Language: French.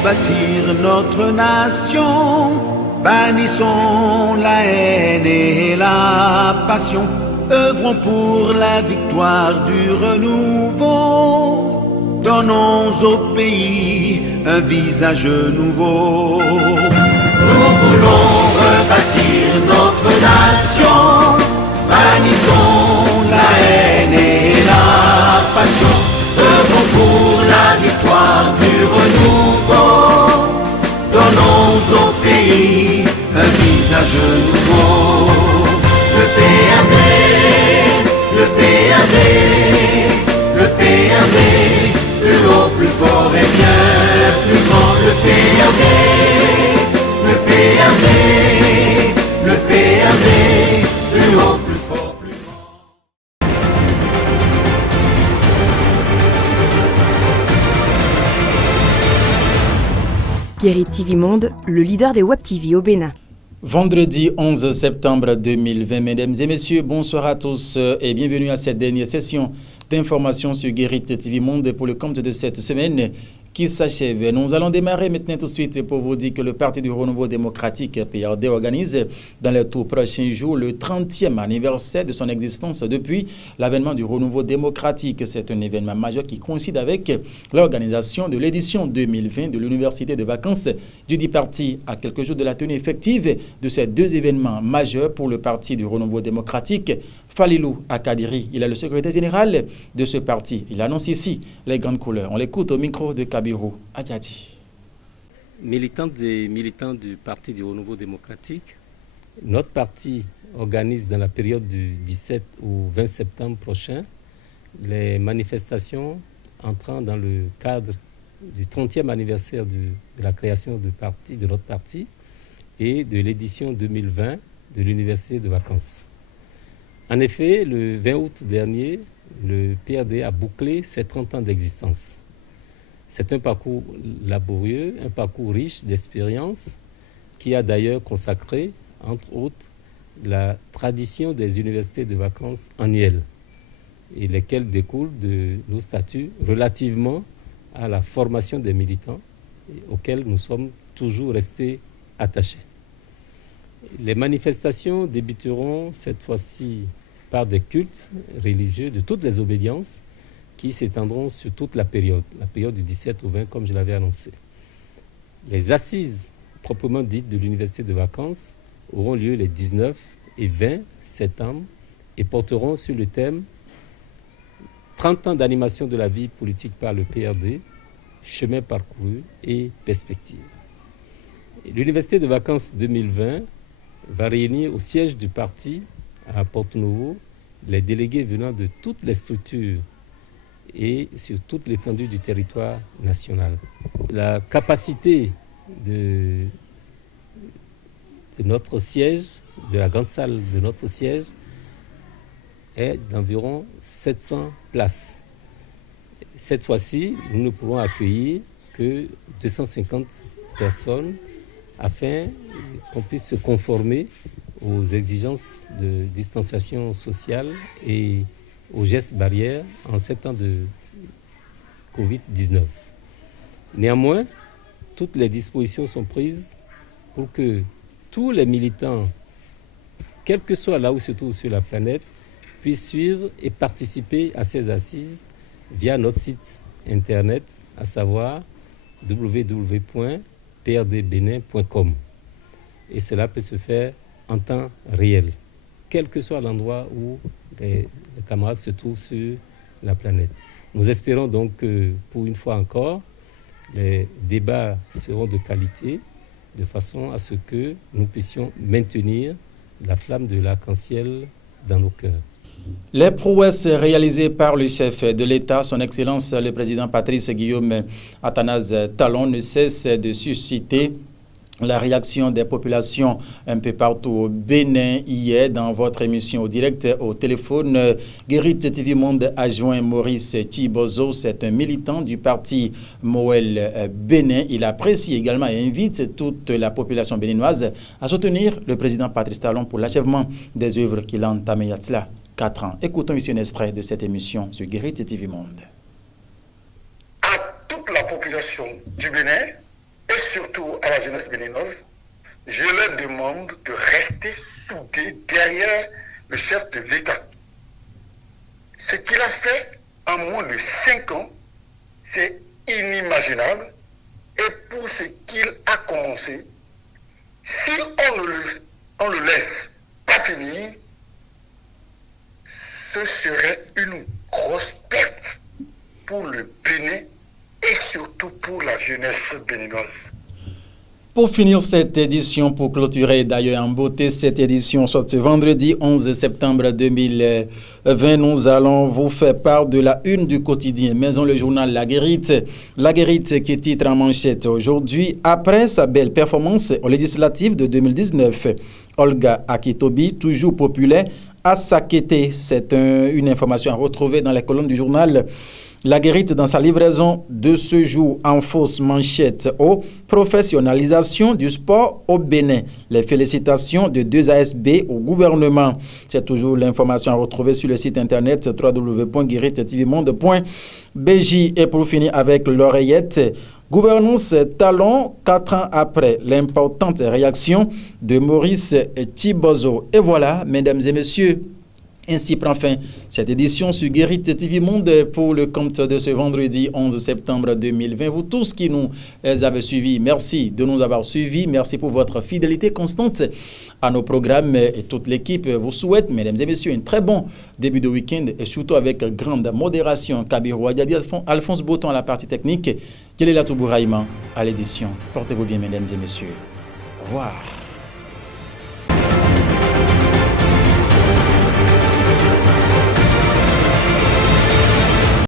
rebâtir notre nation. Bannissons la haine et la passion. Œuvrons pour la victoire du renouveau. Donnons au pays un visage nouveau. Nous voulons rebâtir notre nation. Bannissons la haine et la passion. Œuvrons pour la victoire du renouveau. Donnons au pays un visage nouveau. Le PRD, le PRD, le PRD, plus haut, plus fort et bien plus grand. Le PRD, le PRD, le PRD, plus haut, plus fort, plus grand. Guérit TV Monde, le leader des Web TV au Bénin. Vendredi 11 septembre 2020, mesdames et messieurs, bonsoir à tous et bienvenue à cette dernière session d'information sur Guérit TV Monde pour le compte de cette semaine qui s'achève. Nous allons démarrer maintenant tout de suite pour vous dire que le Parti du Renouveau démocratique, PRD, organise dans les tout prochains jours le 30e anniversaire de son existence depuis l'avènement du Renouveau démocratique. C'est un événement majeur qui coïncide avec l'organisation de l'édition 2020 de l'Université de vacances du dit parti à quelques jours de la tenue effective de ces deux événements majeurs pour le Parti du Renouveau démocratique. Falilou Akadiri, il est le secrétaire général de ce parti. Il annonce ici les grandes couleurs. On l'écoute au micro de Kabiru Adjadi. Militantes et militants du Parti du Renouveau démocratique, notre parti organise dans la période du 17 au 20 septembre prochain les manifestations entrant dans le cadre du 30e anniversaire de la création de notre parti et de l'édition 2020 de l'Université de vacances. En effet, le 20 août dernier, le PRD a bouclé ses 30 ans d'existence. C'est un parcours laborieux, un parcours riche d'expériences qui a d'ailleurs consacré, entre autres, la tradition des universités de vacances annuelles et lesquelles découlent de nos statuts relativement à la formation des militants auxquels nous sommes toujours restés attachés. Les manifestations débuteront cette fois-ci par des cultes religieux de toutes les obédiences qui s'étendront sur toute la période du 17 au 20 comme je l'avais annoncé. Les assises proprement dites de l'Université de vacances auront lieu les 19 et 20 septembre et porteront sur le thème 30 ans d'animation de la vie politique par le PRD, chemin parcouru et perspectives. L'Université de vacances 2020 va réunir au siège du parti à Porto-Novo les délégués venant de toutes les structures et sur toute l'étendue du territoire national. La capacité de notre siège, de la grande salle de notre siège, est d'environ 700 places. Cette fois-ci, nous ne pourrons accueillir que 250 personnes afin qu'on puisse se conformer aux exigences de distanciation sociale et aux gestes barrières en ces temps de Covid-19. Néanmoins, toutes les dispositions sont prises pour que tous les militants, quel que soit là où se trouvent sur la planète, puissent suivre et participer à ces assises via notre site internet, à savoir www.prdbenin.com. Et cela peut se faire en temps réel, quel que soit l'endroit où les camarades se trouvent sur la planète. Nous espérons donc que, pour une fois encore, les débats seront de qualité, de façon à ce que nous puissions maintenir la flamme de l'arc-en-ciel dans nos cœurs. Les prouesses réalisées par le chef de l'État, son Excellence le Président Patrice Guillaume Athanase Talon, ne cessent de susciter la réaction des populations un peu partout au Bénin. Hier, dans votre émission au direct au téléphone, Guérit TV Monde a joint Maurice Thibozo. C'est un militant du parti Moël Bénin. Il apprécie également et invite toute la population béninoise à soutenir le président Patrice Talon pour l'achèvement des œuvres qu'il a entamées il y a cela 4 ans. Écoutons ici un extrait de cette émission sur Guérit TV Monde. À toute la population du Bénin, et surtout à la jeunesse béninoise, je leur demande de rester soudés derrière le chef de l'État. Ce qu'il a fait en moins de 5 ans, c'est inimaginable. Et pour ce qu'il a commencé, si on le laisse pas finir, ce serait une grosse perte pour le Bénin et surtout pour la jeunesse béninoise. Pour finir cette édition, pour clôturer d'ailleurs en beauté cette édition, soit ce vendredi 11 septembre 2020, nous allons vous faire part de la une du quotidien Maison le journal La Guérite. La Guérite qui titre en manchette aujourd'hui, après sa belle performance aux législatives de 2019, Olga Akitobi, toujours populaire, a saquetté. C'est une information à retrouver dans les colonnes du journal La Guérite dans sa livraison de ce jour en fausse manchette au professionnalisation du sport au Bénin. Les félicitations de 2 ASB au gouvernement. C'est toujours l'information à retrouver sur le site internet www.guéritettvmonde.bj. Et pour finir avec l'oreillette, gouvernance talon 4 ans après l'importante réaction de Maurice Thibozo. Et voilà, mesdames et messieurs, ainsi prend fin cette édition sur Guérite TV Monde pour le compte de ce vendredi 11 septembre 2020. Vous tous qui nous avez suivis, merci de nous avoir suivis. Merci pour votre fidélité constante à nos programmes. Et toute l'équipe vous souhaite, mesdames et messieurs, un très bon début de week-end et surtout avec grande modération. Kabirou Adiadi, Alphonse Bouton à la partie technique, Kéléla Toubouraïman à l'édition. Portez-vous bien, mesdames et messieurs. Au revoir.